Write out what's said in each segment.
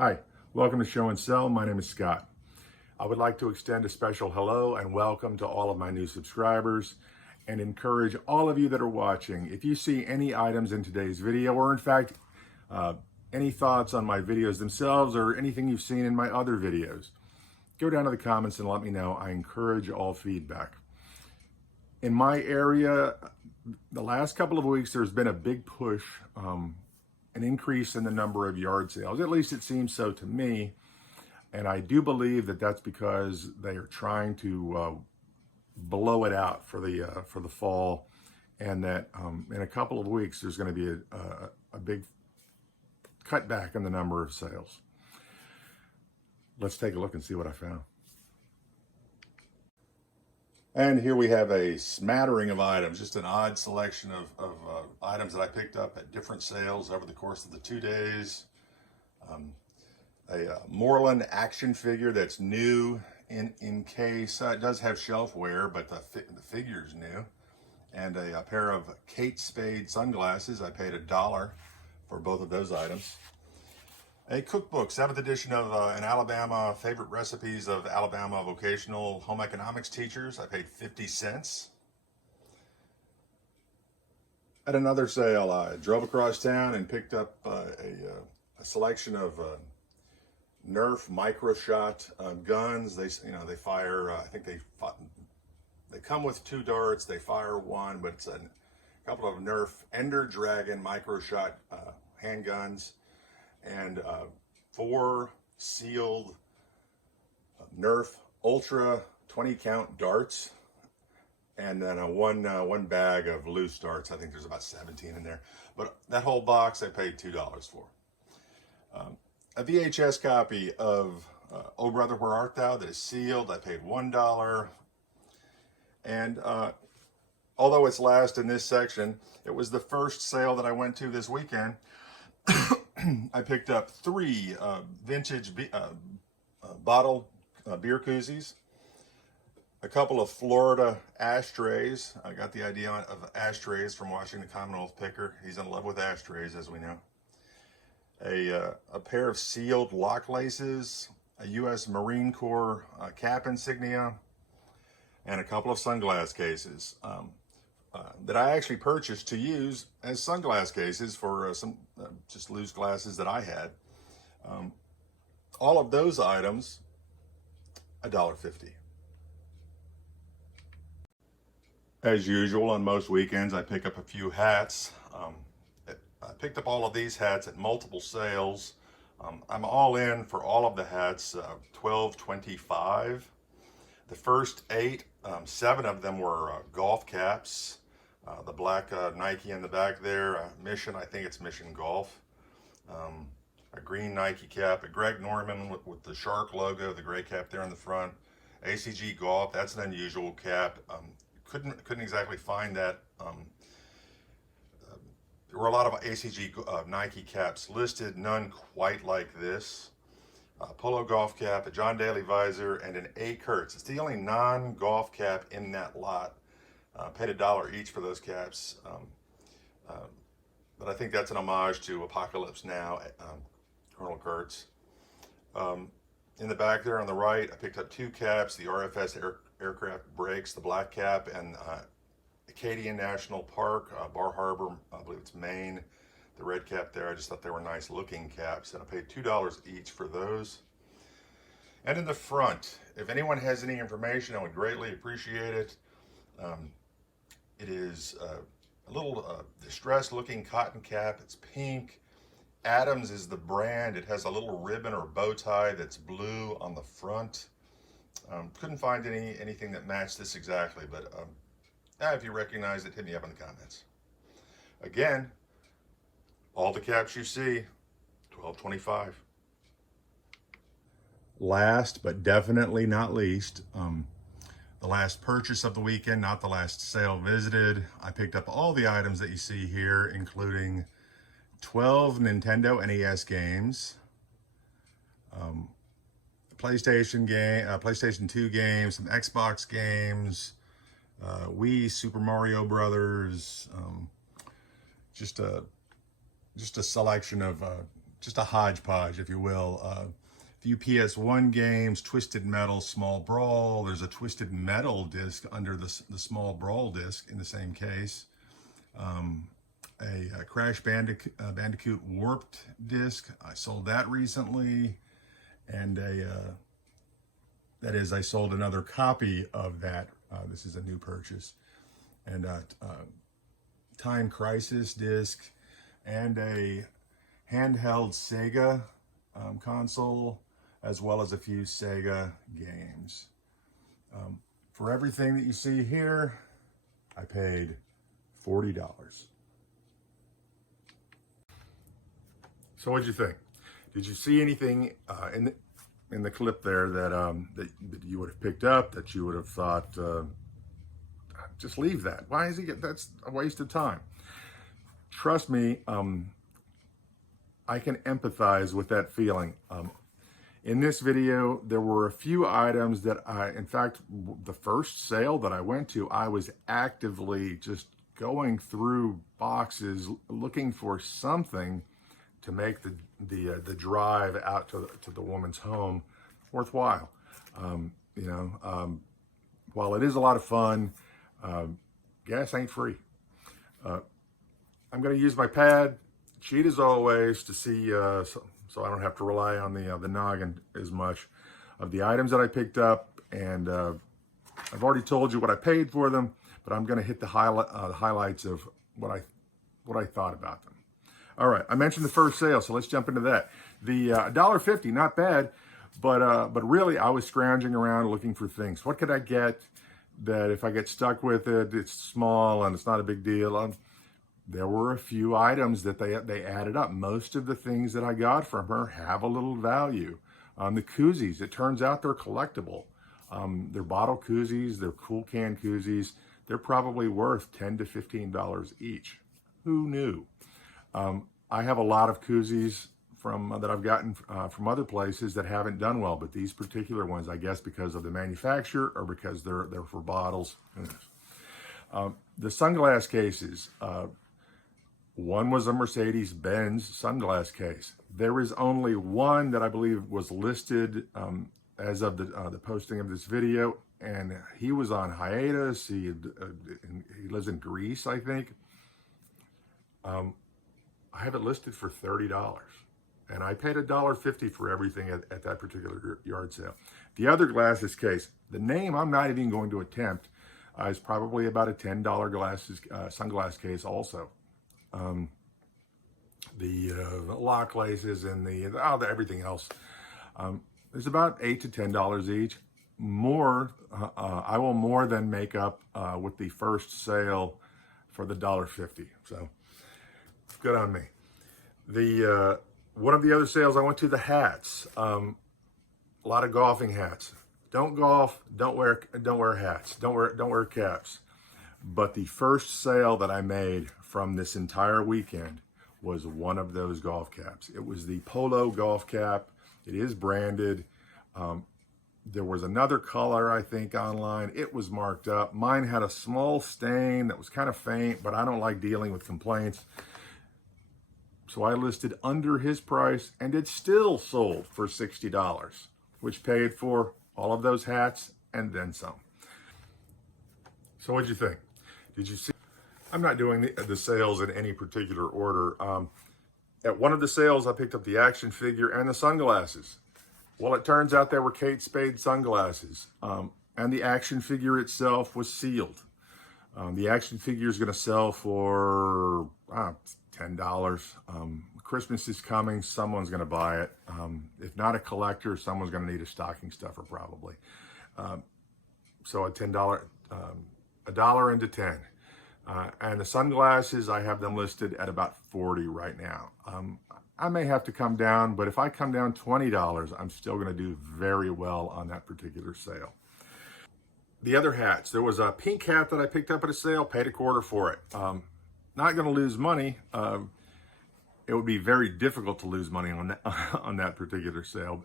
Hi, welcome to Show and Sell. My name is Scott. I would like to extend a special hello and welcome to all of my new subscribers and encourage all of you that are watching. If you see any items in today's video, or in fact, any thoughts on my videos themselves or anything you've seen in my other videos, go down to the comments and let me know. I encourage all feedback. In my area, the last couple of weeks, there's been a big push, an increase in the number of yard sales. At least it seems so to me. And I do believe that that's because they are trying to blow it out for the fall, and that in a couple of weeks there's going to be a big cutback in the number of sales. Let's take a look and see what I found. And here we have a smattering of items, just an odd selection of items that I picked up at different sales over the course of the 2 days. A Moreland action figure that's new in case. It does have shelf wear, but the figure's new. And a pair of Kate Spade sunglasses. I paid $1 for both of those items. A cookbook, 7th edition of an Alabama favorite recipes of Alabama vocational home economics teachers. I paid 50 cents. At another sale, I drove across town and picked up a selection of Nerf micro shot guns. They fire. I think they come with 2 darts. They fire 1, but it's a couple of Nerf Ender Dragon micro shot handguns. And 4 sealed Nerf Ultra 20 count darts, and then one bag of loose darts. I think there's about 17 in there, but that whole box I paid $2 for. A VHS copy of Oh Brother Where Art Thou that is sealed, I paid $1. And although it's last in this section, it was the first sale that I went to this weekend. I picked up 3 vintage bottle beer koozies, a couple of Florida ashtrays. I got the idea of ashtrays from watching the Commonwealth Picker. He's in love with ashtrays, as we know. A pair of sealed lock laces, a U.S. Marine Corps cap insignia, and a couple of sunglass cases. That I actually purchased to use as sunglass cases for some just loose glasses that I had. All of those items, $1.50. As usual, on most weekends, I pick up a few hats. I picked up all of these hats at multiple sales. I'm all in for all of the hats, $12.25. The first 8, 7 of them were golf caps. The black Nike in the back there, Mission, I think it's Mission Golf. A green Nike cap, a Greg Norman with the shark logo, the gray cap there in the front. ACG Golf, that's an unusual cap. Couldn't exactly find that. There were a lot of ACG Nike caps listed, none quite like this. Polo golf cap, a John Daly visor, and an A. Kurtz. It's the only non-golf cap in that lot. Paid $1 each for those caps. But I think that's an homage to Apocalypse Now, Colonel Kurtz. In the back there on the right, I picked up 2 caps, the RFS aircraft brakes, the black cap, and Acadian National Park, Bar Harbor, I believe it's Maine. The red cap there, I just thought they were nice looking caps, and I paid $2 each for those. And in the front, if anyone has any information, I would greatly appreciate it. It is a little distressed looking cotton cap. It's pink. Adams is the brand. It has a little ribbon or bow tie that's blue on the front. Couldn't find anything that matched this exactly, but if you recognize it, hit me up in the comments. Again, all the caps you see, $12.25. Last but definitely not least, the last purchase of the weekend, not the last sale visited. I picked up all the items that you see here, including 12 Nintendo NES games, PlayStation 2 games, some Xbox games, Wii, Super Mario Brothers, just a selection of just a hodgepodge, if you will. Few PS1 games, Twisted Metal, Small Brawl. There's a Twisted Metal disc under the Small Brawl disc in the same case. A Crash Bandicoot Warped disc. I sold that recently. And I sold another copy of that. This is a new purchase. And Time Crisis disc. And a handheld Sega console, as well as a few Sega games. For everything that you see here, I paid $40. So what'd you think? Did you see anything in the clip there that you would have picked up, that you would have thought, just leave that? Why is he that's a waste of time? Trust me, I can empathize with that feeling. In this video, there were a few items that in fact, the first sale that I went to, I was actively just going through boxes looking for something to make the drive out to the woman's home worthwhile. While it is a lot of fun, gas ain't free. I'm going to use my pad, cheat as always, to see so I don't have to rely on the noggin as much, of the items that I picked up. And I've already told you what I paid for them, but I'm going to hit the highlights of what I thought about them. All right, I mentioned the first sale, so let's jump into that. The $1.50, not bad, but really I was scrounging around looking for things. What could I get that if I get stuck with it, it's small and it's not a big deal? There were a few items that they added up. Most of the things that I got from her have a little value. The koozies, it turns out they're collectible. They're bottle koozies, they're cool can koozies. They're probably worth $10 to $15 each. Who knew? I have a lot of koozies that I've gotten from other places that haven't done well, but these particular ones, I guess because of the manufacturer or because they're for bottles. The sunglass cases. One was a Mercedes-Benz sunglass case. There is only one that I believe was listed as of the posting of this video, and he was on hiatus. He lives in Greece, I think. I have it listed for $30, and I paid $1.50 for everything at that particular yard sale. The other glasses case, the name I'm not even going to attempt, is probably about a $10 sunglass case also. The lock laces and everything else is about $8 to $10 each. I will more than make up with the first sale for the $1.50. So good on me. One of the other sales I went to, the hats. A lot of golfing hats. Don't golf. Don't wear hats. Don't wear caps. But the first sale that I made from this entire weekend was one of those golf caps. It was the Polo golf cap. It is branded. There was another color, I think, online. It was marked up. Mine had a small stain that was kind of faint, but I don't like dealing with complaints. So I listed under his price, and it still sold for $60, which paid for all of those hats and then some. So what'd you think? Did you see? I'm not doing the sales in any particular order. At one of the sales, I picked up the action figure and the sunglasses. Well, it turns out they were Kate Spade sunglasses, and the action figure itself was sealed. The action figure is going to sell for $10. Christmas is coming. Someone's going to buy it. If not a collector, someone's going to need a stocking stuffer probably. So a $10, $1 into 10. And the sunglasses, I have them listed at about $40 right now. I may have to come down, but if I come down $20, I'm still going to do very well on that particular sale. The other hats, there was a pink hat that I picked up at a sale, paid $0.25 for it. Not going to lose money. It would be very difficult to lose money on that particular sale.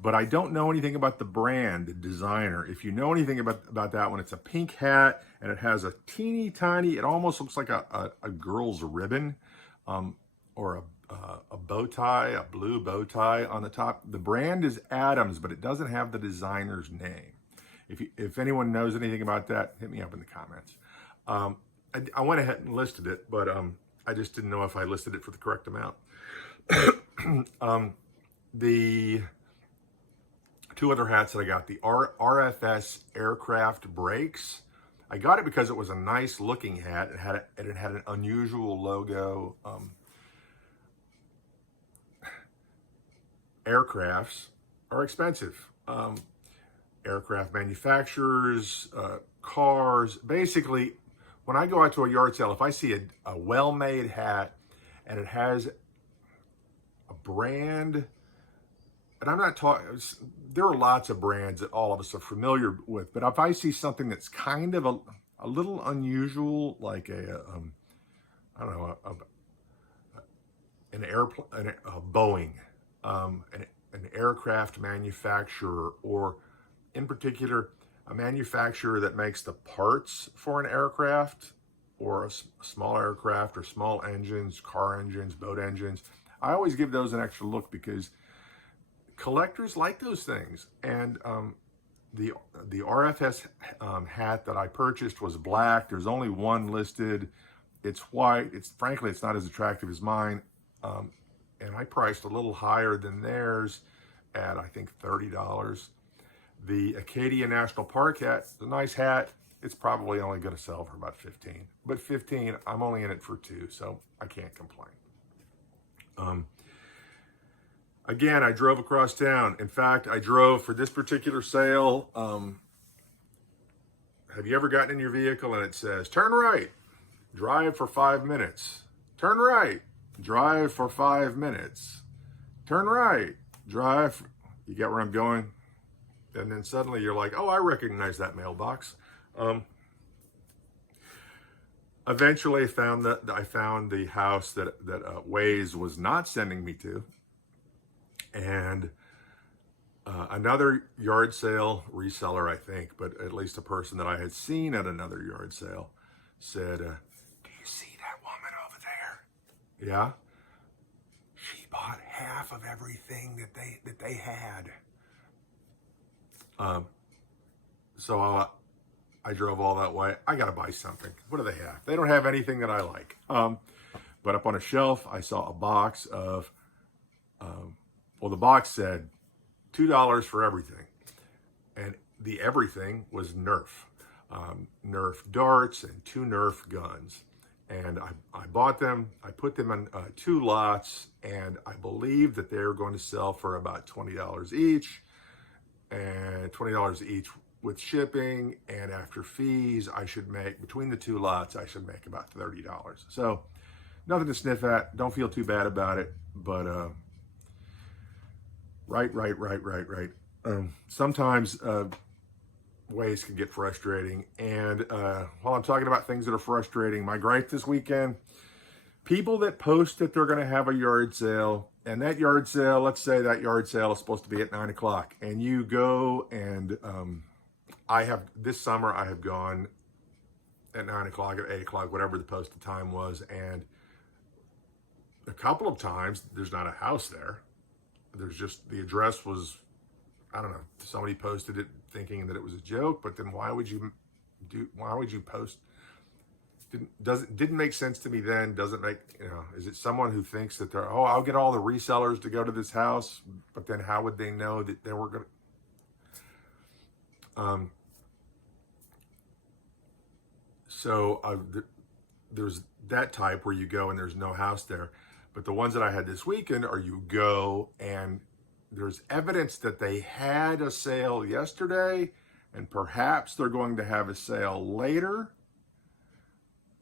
But I don't know anything about the brand, the designer. If you know anything about that one, it's a pink hat and it has a teeny tiny, it almost looks like a girl's ribbon or a bow tie, a blue bow tie on the top. The brand is Adams, but it doesn't have the designer's name. If anyone knows anything about that, hit me up in the comments. I went ahead and listed it, but I just didn't know if I listed it for the correct amount. The two other hats that I got, the RFS aircraft brakes. I got it because it was a nice looking hat. It had an unusual logo. Aircrafts are expensive. Aircraft manufacturers, cars, basically, when I go out to a yard sale, if I see a well-made hat and it has a brand, and I'm not talking, there are lots of brands that all of us are familiar with, but if I see something that's kind of a little unusual, like I don't know, an airplane, a Boeing, an aircraft manufacturer, or in particular, a manufacturer that makes the parts for an aircraft or a small aircraft or small engines, car engines, boat engines. I always give those an extra look because collectors like those things. And the RFS hat that I purchased was black. There's only one listed. It's white. Frankly, it's not as attractive as mine. And I priced a little higher than theirs at, I think, $30. The Acadia National Park hat, it's a nice hat. It's probably only going to sell for about 15. But 15, I'm only in it for 2, so I can't complain. Again, I drove across town. In fact, I drove for this particular sale. Have you ever gotten in your vehicle and it says, turn right, drive for 5 minutes. Turn right, drive for 5 minutes. Turn right, drive. You get where I'm going? And then suddenly you're like, oh, I recognize that mailbox. Eventually I found the house that Waze was not sending me to. And another yard sale reseller, I think, but at least a person that I had seen at another yard sale said, do you see that woman over there? Yeah. She bought half of everything that they had. So I drove all that way. I got to buy something. What do they have? They don't have anything that I like. But up on a shelf, I saw a box of, well, the box said $2 for everything. And the everything was Nerf. Nerf darts and 2 Nerf guns. And I bought them. I put them in 2 lots. And I believe that they're going to sell for about $20 each. And $20 each with shipping, and after fees, I should make, between the 2 lots, I should make about $30. So nothing to sniff at. Don't feel too bad about it, but right. Sometimes ways can get frustrating. And while I'm talking about things that are frustrating, my gripe this weekend, people that post that they're going to have a yard sale, and that yard sale, let's say that yard sale is supposed to be at 9 o'clock, and you go and this summer I have gone at 9 o'clock, at 8 o'clock, whatever the posted time was, and a couple of times there's not a house there. There's just, the address was, I don't know, somebody posted it thinking that it was a joke, but then why would you post? Didn't make sense to me then. Doesn't make, is it someone who thinks that they're, I'll get all the resellers to go to this house, but then how would they know that they were going to, there's that type where you go and there's no house there. But the ones that I had this weekend are you go and there's evidence that they had a sale yesterday and perhaps they're going to have a sale later,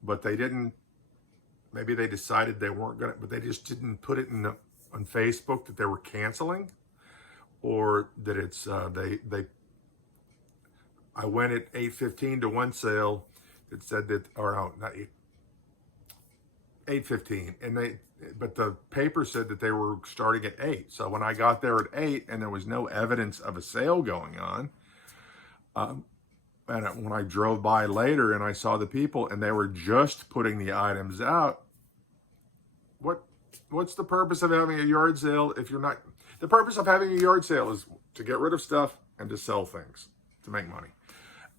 but they didn't, maybe they decided they weren't going to, but they just didn't put it on Facebook that they were canceling, or that it's, I went at 8:15 to one sale that said that, or no, not 8:15, and but the paper said that they were starting at 8. So when I got there at 8 and there was no evidence of a sale going on, and when I drove by later and I saw the people and they were just putting the items out, what what's the purpose of having a yard sale if you're not... The purpose of having a yard sale is to get rid of stuff and to sell things, to make money.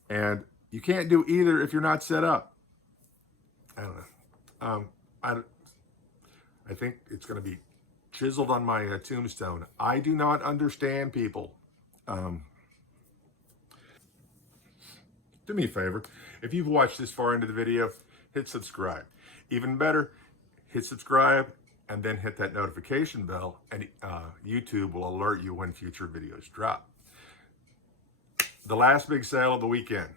And you can't do either if you're not set up. I don't know. I think it's going to be chiseled on my tombstone. I do not understand people. Do me a favor. If you've watched this far into the video, hit subscribe. Even better, hit subscribe and then hit that notification bell, and YouTube will alert you when future videos drop. The last big sale of the weekend.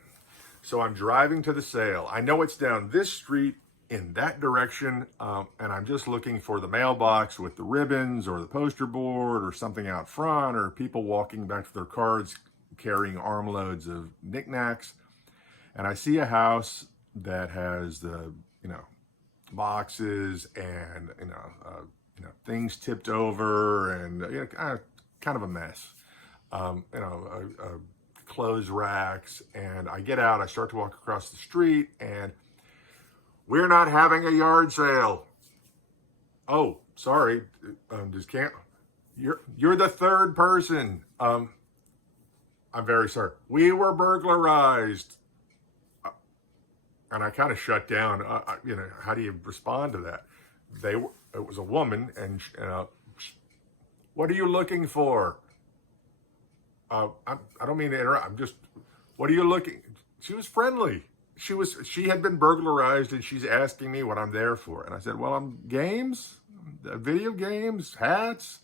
So I'm driving to the sale. I know it's down this street in that direction, and I'm just looking for the mailbox with the ribbons or the poster board or something out front, or people walking back to their cars carrying armloads of knickknacks. And I see a house that has the, boxes and, things tipped over and, kind of a mess. Clothes racks. And I get out, I start to walk across the street, and we're not having a yard sale. Oh, sorry. Just can't. You're the third person. I'm very sorry. We were burglarized. And I kind of shut down. How do you respond to that? It was a woman, and what are you looking for? I don't mean to interrupt. I'm just, what are you looking? She was friendly. She had been burglarized, and she's asking me what I'm there for. And I said, well, I'm games, video games, hats.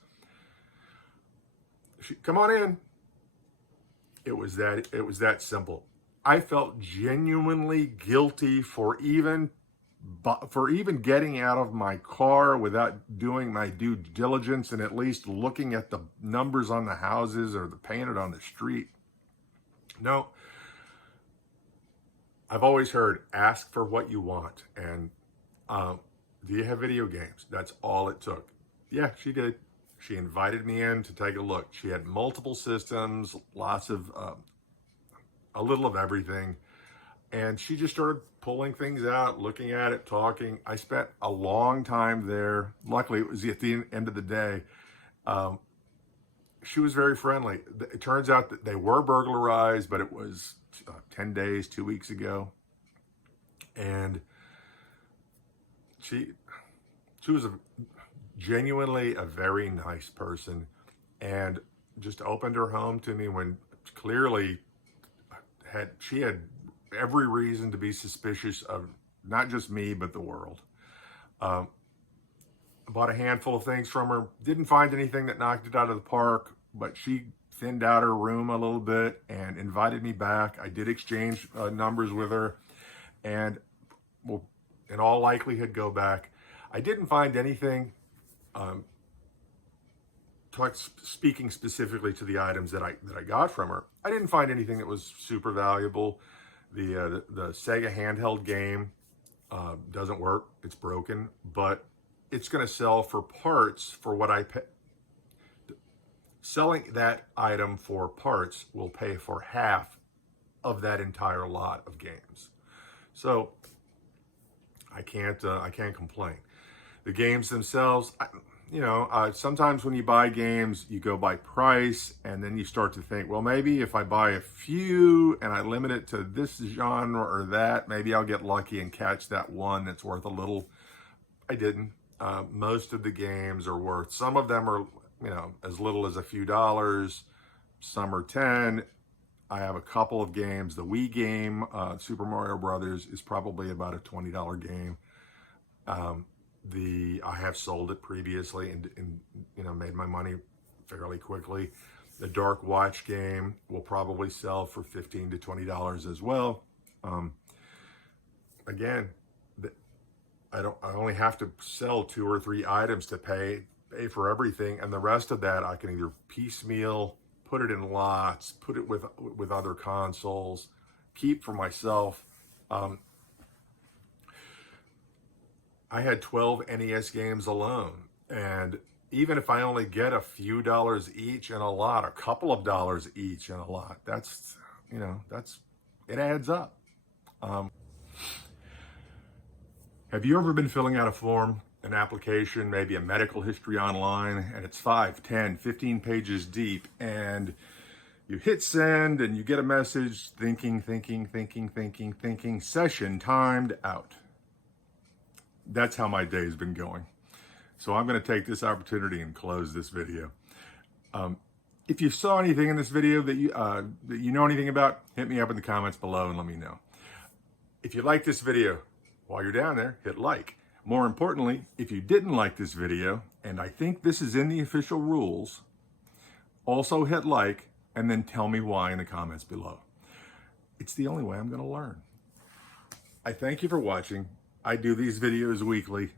Come on in. It was that simple. I felt genuinely guilty for even getting out of my car without doing my due diligence and at least looking at the numbers on the houses or the painted on the street. No, I've always heard, ask for what you want. And do you have video games? That's all it took. Yeah, she did. She invited me in to take a look. She had multiple systems, lots of... a little of everything. And she just started pulling things out, looking at it, talking. I spent a long time there. Luckily, it was at the end of the day. She was very friendly. It turns out that they were burglarized, but it was 10 days, 2 weeks ago. And she was genuinely a very nice person, and just opened her home to me when clearly she had every reason to be suspicious of not just me, but the world. Bought a handful of things from her. Didn't find anything that knocked it out of the park, but she thinned out her room a little bit and invited me back. I did exchange numbers with her, and will in all likelihood go back. I didn't find anything, speaking specifically to the items that I got from her, I didn't find anything that was super valuable. The Sega handheld game doesn't work. It's broken, but it's going to sell for parts for what I pay. Selling that item for parts will pay for half of that entire lot of games. So I can't complain. The games themselves, sometimes when you buy games, you go by price, and then you start to think, well, maybe if I buy a few and I limit it to this genre or that, maybe I'll get lucky and catch that one that's worth a little. I didn't. Most of the games are worth, some of them are, as little as a few dollars. Some are 10. I have a couple of games. The Wii game, Super Mario Brothers, is probably about a $20 game. I have sold it previously and made my money fairly quickly. The Dark Watch game will probably sell for $15 to $20 as well. Again, I only have to sell 2 or 3 items to pay for everything, and the rest of that I can either piecemeal, put it in lots, put it with other consoles, keep for myself. I had 12 NES games alone, and even if I only get a few dollars each in a lot, a couple of dollars each in a lot, that's it adds up. Have you ever been filling out a form an application, maybe a medical history online, and it's 5, 10, 15 pages deep, and you hit send and you get a message, thinking, session timed out. That's how my day's been going. So I'm going to take this opportunity and close this video. If you saw anything in this video that you know anything about, hit me up in the comments below and let me know. If you like this video, while you're down there, hit like. More importantly, if you didn't like this video, and I think this is in the official rules, also hit like and then tell me why in the comments below. It's the only way I'm going to learn. I thank you for watching. I do these videos weekly.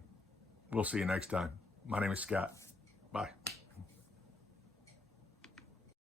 We'll see you next time. My name is Scott.